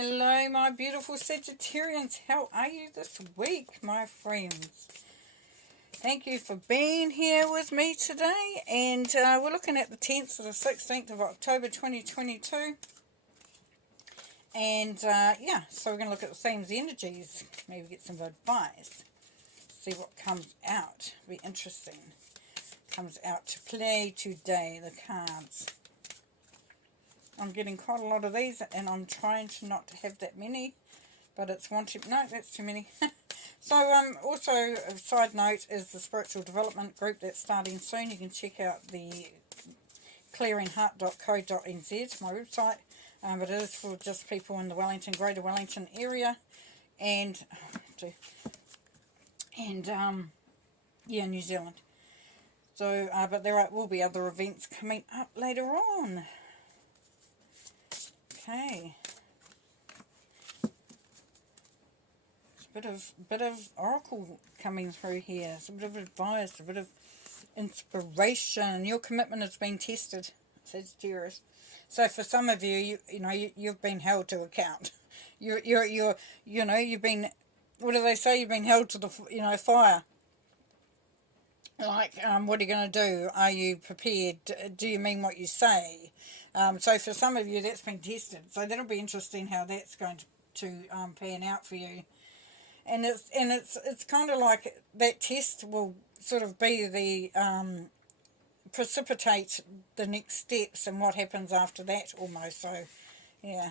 Hello my beautiful Sagittarians, how are you this week my friends? Thank you for being here with me today, and we're looking at the 10th to the 16th of October 2022, and yeah, so we're going to look at the themes, the energies, maybe get some advice, see what comes out, be interesting, comes out to play today, the cards. I'm getting quite a lot of these, and I'm trying to not to have that many, but it's wanting, no, that's too many. So, also, a side note is the spiritual development group that's starting soon. You can check out the clearingheart.co.nz, my website, but it is for just people in the Wellington, Greater Wellington area, and, yeah, New Zealand. So, but there will be other events coming up later on. Okay, it's a bit of oracle coming through here. It's a bit of advice, a bit of inspiration. Your commitment has been tested, Sagittarius. So for some of you, you've been held to account. You've been, what do they say? You've been held to the fire. Like, what are you going to do? Are you prepared? Do you mean what you say? So for some of you, that's been tested. So that'll be interesting how that's going to pan out for you. And it's kind of like that test will sort of be the precipitate the next steps and what happens after that almost. So yeah,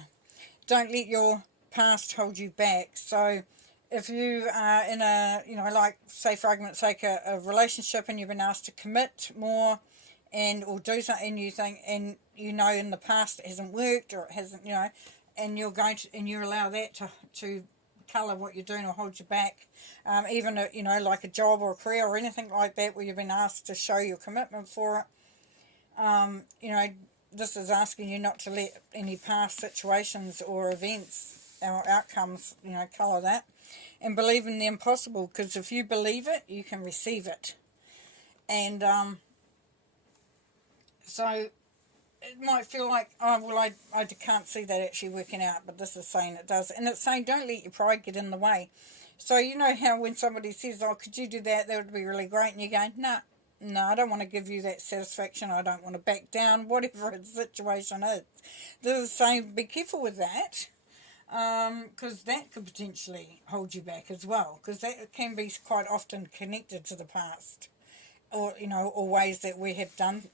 don't let your past hold you back. So if you are in a, like, say for argument's sake, a relationship, and you've been asked to commit more and or do something, and you think, and in the past it hasn't worked, or it hasn't, and you're going to, and you allow that to colour what you're doing or hold you back, even like a job or a career or anything like that where you've been asked to show your commitment for it, this is asking you not to let any past situations or events or outcomes, colour that, and believe in the impossible, because if you believe it, you can receive it. And so it might feel like, oh, well, I can't see that actually working out, but this is saying it does. And it's saying don't let your pride get in the way. So you know how when somebody says, oh, could you do that? That would be really great. And you go, no, I don't want to give you that satisfaction. I don't want to back down, whatever the situation is. This is saying be careful with that, because that could potentially hold you back as well, because that can be quite often connected to the past, or or ways that we have done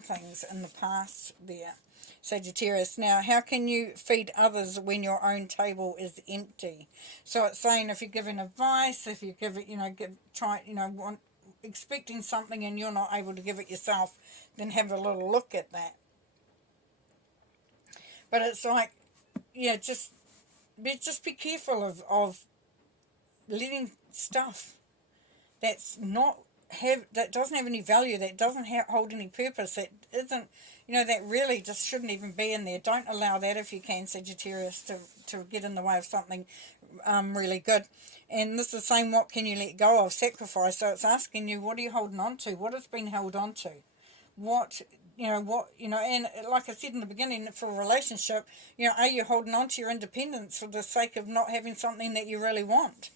things in the past there, Sagittarius. Now, how can you feed others when your own table is empty? So it's saying if you're giving advice, if you give it, expecting something and you're not able to give it yourself, then have a little look at that. But it's like, yeah, just be careful of letting stuff that's not that doesn't have any value, that doesn't hold any purpose, that isn't, that really just shouldn't even be in there. Don't allow that, if you can, Sagittarius, to get in the way of something really good. And this is saying, what can you let go of? Sacrifice. So it's asking you, what are you holding on to? What has been held on to? And like I said in the beginning, for a relationship, are you holding on to your independence for the sake of not having something that you really want?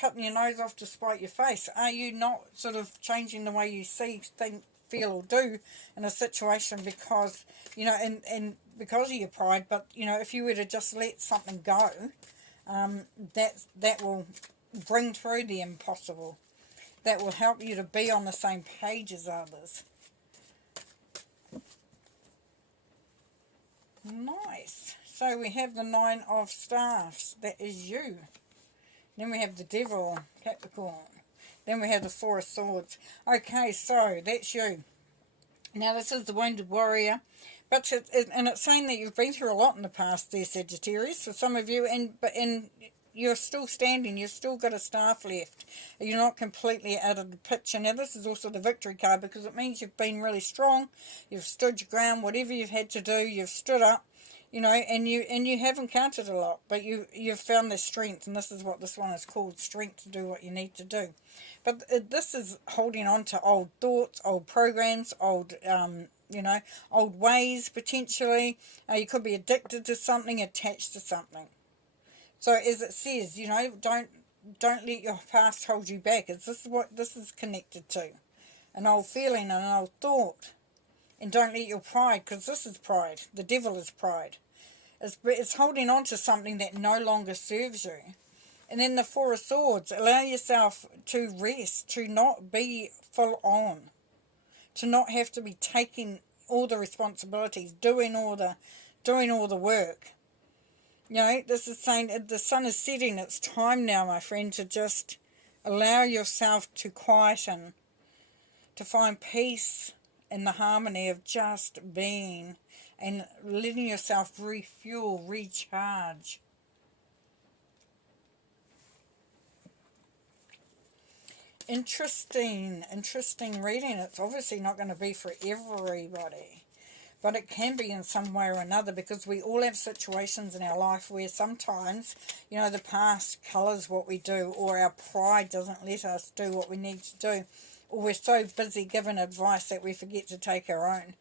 Cutting your nose off to spite your face. Are you not sort of changing the way you see, think, feel or do in a situation because, and because of your pride? But, if you were to just let something go, that will bring through the impossible. That will help you to be on the same page as others. Nice. So we have the 9 of Staffs. That is you. Then we have the Devil, Capricorn. Then we have the 4 of Swords. Okay, so that's you. Now this is the Wounded Warrior. And it's saying that you've been through a lot in the past there, Sagittarius, for some of you. And you're still standing. You've still got a staff left. You're not completely out of the picture. Now this is also the Victory card, because it means you've been really strong. You've stood your ground. Whatever you've had to do, you've stood up. And you have encountered a lot, but you've found the strength, and this is what this one is called, strength to do what you need to do. But this is holding on to old thoughts, old programs, old you know, old ways potentially. You could be addicted to something, attached to something. So as it says, you know, don't let your past hold you back. This is what this is connected to. An old feeling and an old thought. And don't let your pride, because this is pride. The devil is pride. It's holding on to something that no longer serves you. And then the Four of Swords. Allow yourself to rest, to not be full on. To not have to be taking all the responsibilities, doing all the work. You know, this is saying the sun is setting. It's time now, my friend, to just allow yourself to quieten, to find peace in the harmony of just being and letting yourself refuel, recharge. Interesting reading. It's obviously not going to be for everybody. But it can be in some way or another, because we all have situations in our life where sometimes, you know, the past colours what we do, or our pride doesn't let us do what we need to do, or we're so busy giving advice that we forget to take our own.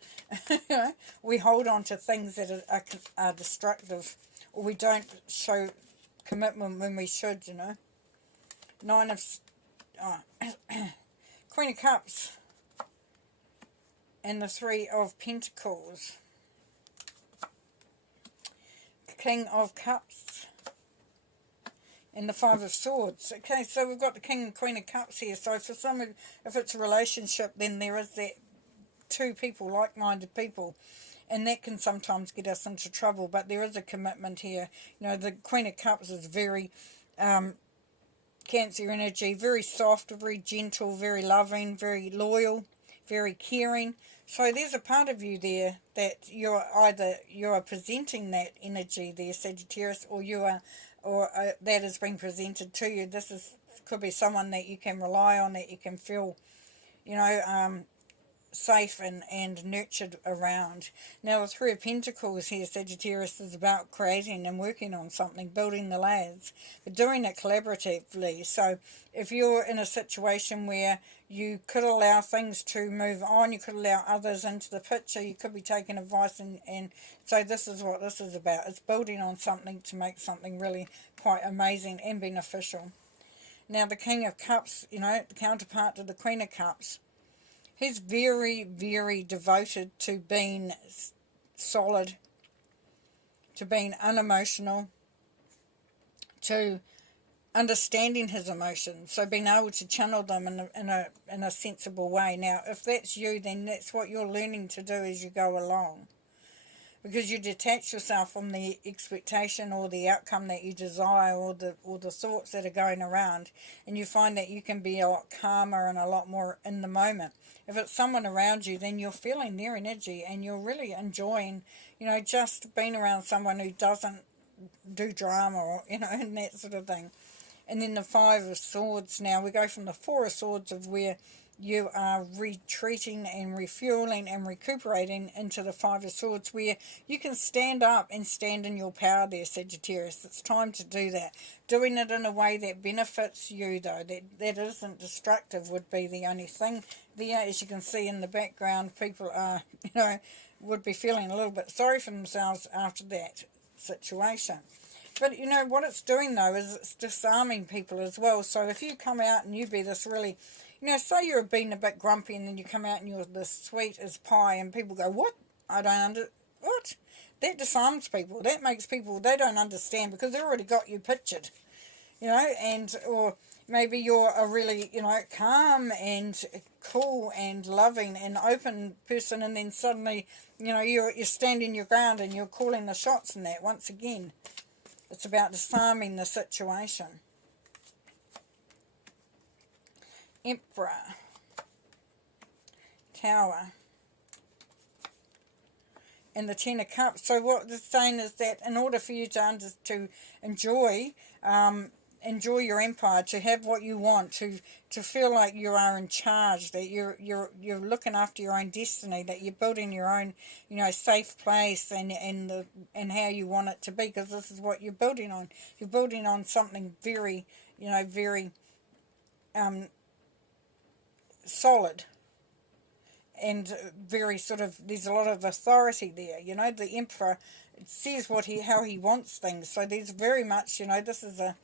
You know, we hold on to things that are destructive, or we don't show commitment when we should, you know. Queen of Cups. And the Three of Pentacles. King of Cups. And the Five of Swords. Okay, so we've got the King and Queen of Cups here. So for some, if it's a relationship, then there is that two people, like-minded people. And that can sometimes get us into trouble. But there is a commitment here. You know, the Queen of Cups is very Cancer energy. Very soft, very gentle, very loving, very loyal, very caring. So there's a part of you there that you are presenting that energy there, Sagittarius, or that is being presented to you. Could be someone that you can rely on, that you can feel, you know, safe and nurtured around. Now the Three of Pentacles here, Sagittarius, is about creating and working on something, building the layers, but doing it collaboratively. So if you're in a situation where you could allow things to move on, you could allow others into the picture, you could be taking advice, and so this is what this is about. It's building on something to make something really quite amazing and beneficial. Now the King of Cups, you know, the counterpart to the Queen of Cups, he's very, very devoted to being solid, to being unemotional, to understanding his emotions, so being able to channel them in a sensible way. Now, if that's you, then that's what you're learning to do as you go along, because you detach yourself from the expectation or the outcome that you desire, or the thoughts that are going around, and you find that you can be a lot calmer and a lot more in the moment. If it's someone around you, then you're feeling their energy and you're really enjoying, you know, just being around someone who doesn't do drama, or, you know, and that sort of thing. And then the Five of Swords. Now we go from the Four of Swords, of where you are retreating and refueling and recuperating, into the Five of Swords, where you can stand up and stand in your power there, Sagittarius. It's time to do that. Doing it in a way that benefits you, though, that isn't destructive, would be the only thing there. As you can see in the background, people are, you know, would be feeling a little bit sorry for themselves after that situation. But, you know, what it's doing, though, is it's disarming people as well. So if you come out and you be this really, you know, say you're being a bit grumpy, and then you come out and you're this sweet as pie, and people go, what? What? That disarms people. That makes people, they don't understand, because they've already got you pictured, you know, or maybe you're a really, you know, calm and cool and loving and open person, and then suddenly, you know, you're standing your ground and you're calling the shots in that. Once again, it's about disarming the situation. Emperor. Tower. And the Ten of Cups. So what it's saying is that in order for you to enjoy your empire, to have what you want, to feel like you are in charge, that you're looking after your own destiny, that you're building your own, you know, safe place and how you want it to be, because this is what you're building on. You're building on something very, you know, very solid. and very sort of, there's a lot of authority there. You know, the Emperor says how he wants things. So there's very much, you know, this is a,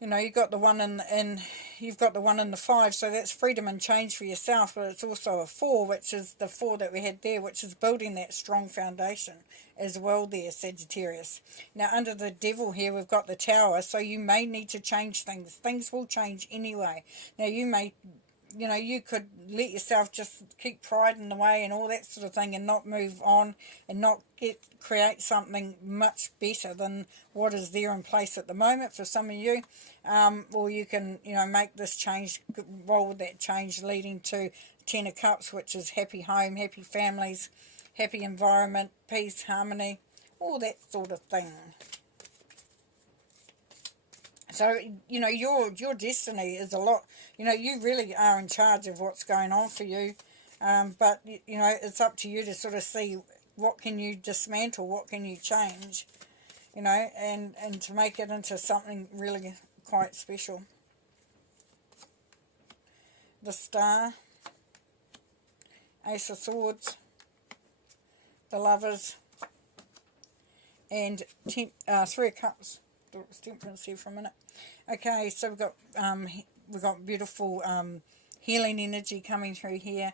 you know, you've got the one you've got the 1 and the 5, so that's freedom and change for yourself. But it's also a 4, which is the 4 that we had there, which is building that strong foundation as well there, Sagittarius. Now under the Devil here, we've got the Tower, so you may need to change things. Things will change anyway. Now you may, you know, you could let yourself just keep pride in the way and all that sort of thing, and not move on and not create something much better than what is there in place at the moment for some of you. Or you can, you know, make this change, roll with that change, leading to 10 of Cups, which is happy home, happy families, happy environment, peace, harmony, all that sort of thing. So, you know, your destiny is a lot, you know, you really are in charge of what's going on for you. But, you know, it's up to you to sort of see what can you dismantle, what can you change, you know, and to make it into something really quite special. The Star, Ace of Swords, the Lovers, and 3 of Cups. Thought it was Temperance here for a minute. Okay, so we've got beautiful healing energy coming through here.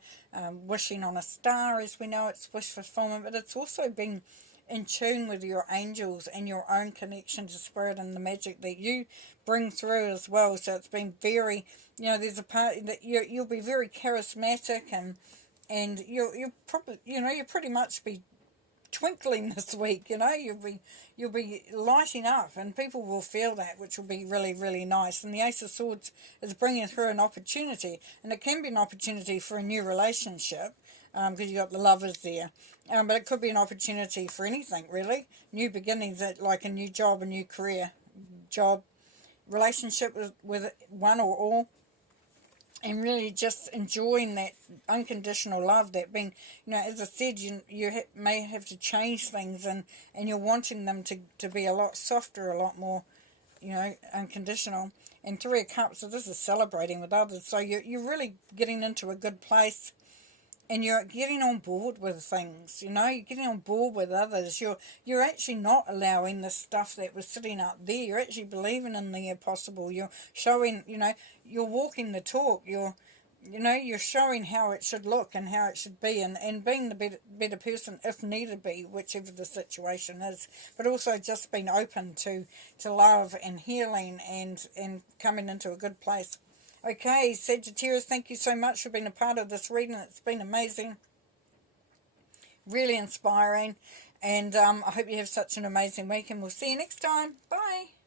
Wishing on a star, as we know, it's wish fulfillment, but it's also being in tune with your angels and your own connection to spirit and the magic that you bring through as well. So it's been very, you know, there's a part that you'll be very charismatic, and you'll probably, you know, you'll pretty much be twinkling this week. You know, you'll be lighting up, and people will feel that, which will be really, really nice. And the Ace of Swords is bringing through an opportunity, and it can be an opportunity for a new relationship, because you've got the Lovers there. But it could be an opportunity for anything, really. New beginnings, like a new job, a new career, job, relationship with one or all. And really just enjoying that unconditional love, that being, you know, as I said, you may have to change things, and you're wanting them to be a lot softer, a lot more, you know, unconditional. And 3 of Cups, so this is celebrating with others. So you're really getting into a good place, and you're getting on board with things, you know, you're getting on board with others. You're actually not allowing the stuff that was sitting up there. You're actually believing in the impossible. You're showing, you know, you're walking the talk. You're showing how it should look and how it should be, and being the better person if needed be, whichever the situation is. But also just being open to love and healing and coming into a good place. Okay, Sagittarius, thank you so much for being a part of this reading. It's been amazing, really inspiring, and I hope you have such an amazing week, and we'll see you next time. Bye.